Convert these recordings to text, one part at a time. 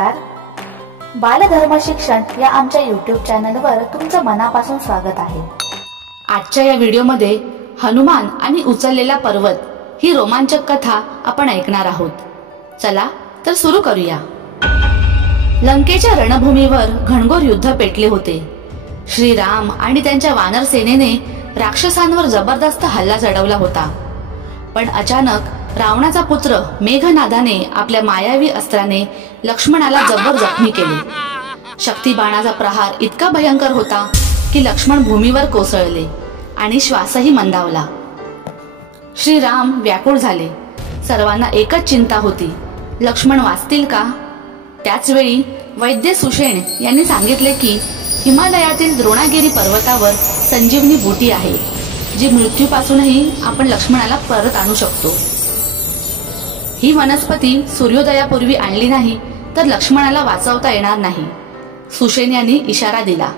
नमस्कार. बालधर्म शिक्षण या आमच्या YouTube चॅनलवर तुमचं मनापासून स्वागत आहे. आजच्या या व्हिडिओमध्ये हनुमान आणि उचललेला पर्वत ही रोमांचक कथा आपण ऐकणार आहोत. चला तर सुरू करूया. लंकेच्या रणभूमीवर घनघोर युद्ध पेटले होते. श्रीराम आणि त्यांच्या वानर सेनेने राक्षसांवर जबरदस्त हल्ला चढवला होता. पण अचानक रावणाचा पुत्र मेघनादाने आपल्या मायावी अस्त्राने लक्ष्मणाला जबर जखमी केले. शक्ती बाणाचा प्रहार इतका भयंकर होता की लक्ष्मण भूमीवर कोसळले आणि श्वासही मंदावला. श्रीराम व्याकुळ झाले. सर्वांना एकच चिंता होती, लक्ष्मण वाचतील का? त्याच वेळी वैद्य सुषेण यांनी सांगितले की हिमालयातील द्रोणागिरी पर्वतावर संजीवनी बूटी आहे, जी मृत्यूपासूनही आपण लक्ष्मणाला परत आणू शकतो. ही वनस्पती सूर्योदयापूर्वी आणली नाही तर लक्ष्मणाला वाचवता येणार नाही. सुषेण यांनी इशारा दिला.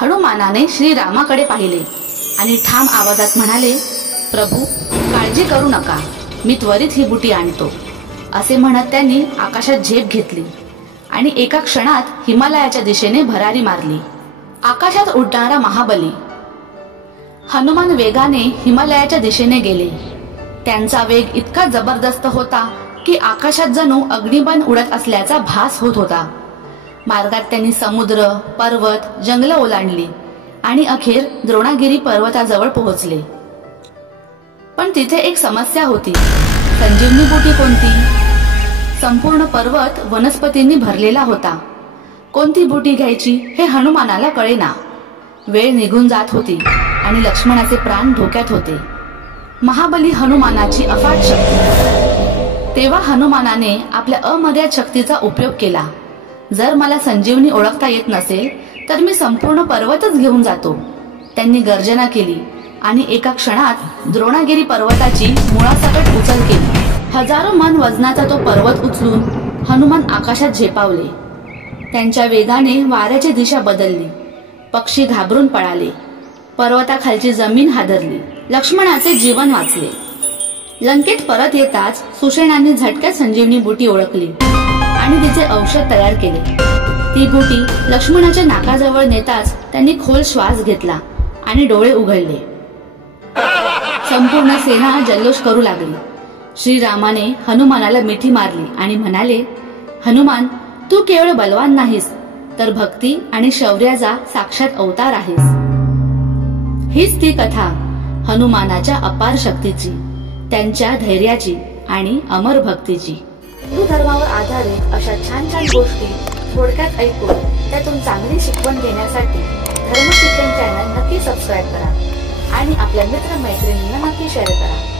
हनुमानाने श्रीरामाकडे पाहिले आणि ठाम आवाजात म्हणाले, प्रभू, काळजी करू नका, मी त्वरित ही बुटी आणतो. असे म्हणत त्यांनी आकाशात झेप घेतली आणि एका क्षणात हिमालयाच्या दिशेने भरारी मारली. आकाशात उडणारा महाबली. हनुमान वेगाने हिमालयाच्या दिशेने गेले. त्यांचा वेग इतका जबरदस्त होता की आकाशात जणू अग्निबाण उडत असल्याचा भास होत होता. मार्गात त्यांनी समुद्र, पर्वत, जंगल ओलांडली आणि अखेर द्रोणागिरी पर्वताजवळ पोहोचले. पण तिथे एक समस्या होती. संजीवनी बूटी कोणती? संपूर्ण पर्वत वनस्पतींनी भरलेला होता. कोणती बूटी घ्यायची हे हनुमानाला कळेना. वेळ निघून जात होती आणि लक्ष्मणाचे प्राण धोक्यात होते. महाबली हनुमानाची अफाट शक्ती. तेव्हा हनुमानाने आपल्या अमर्याद शक्तीचा उपयोग केला. जर मला संजीवनी ओळखता येत नसेल तर मी संपूर्ण पर्वतच घेऊन जातो. त्यांनी गर्जना केली आणि एका क्षणात द्रोणागिरी पर्वताची मुळासकट उचल केली. हजारो मन वजनाचा तो पर्वत उचलून हनुमान आकाशात झेपावले. त्यांच्या वेगाने वाऱ्याची दिशा बदलली. पक्षी घाबरून पळाले. पर्वताखालची जमीन हादरली. लक्ष्मणाचे जीवन वाचले. लंकेत परत येताच सुषेणांनी झटक्यात संजीवनी बूटी ओळखली आणि तिचे औषध तयार केले. ती बूटी लक्ष्मणाच्या नाकाजवळ नेताच त्यांनी खोल श्वास घेतला आणि डोळे उघडले. संपूर्ण सेना जल्लोष करू लागली. श्रीरामाने हनुमानाला मिठी मारली आणि म्हणाले, हनुमान, तू केवळ बलवान नाहीस तर भक्ती आणि शौर्याचा साक्षात अवतार आहेस. हीच ती कथा हनुमानाच्या अपार शक्तीची, त्यांच्या धैर्याची आणि अमर भक्तीची. हिंदू धर्मावर आधारित अशा छान छान गोष्टी थोडक्यात ऐकून त्यातून चांगली शिकवण घेण्यासाठी धर्म शिक्षण चॅनल नक्की सबस्क्राईब करा आणि आपल्या मित्र मैत्रिणींना नक्की शेअर करा.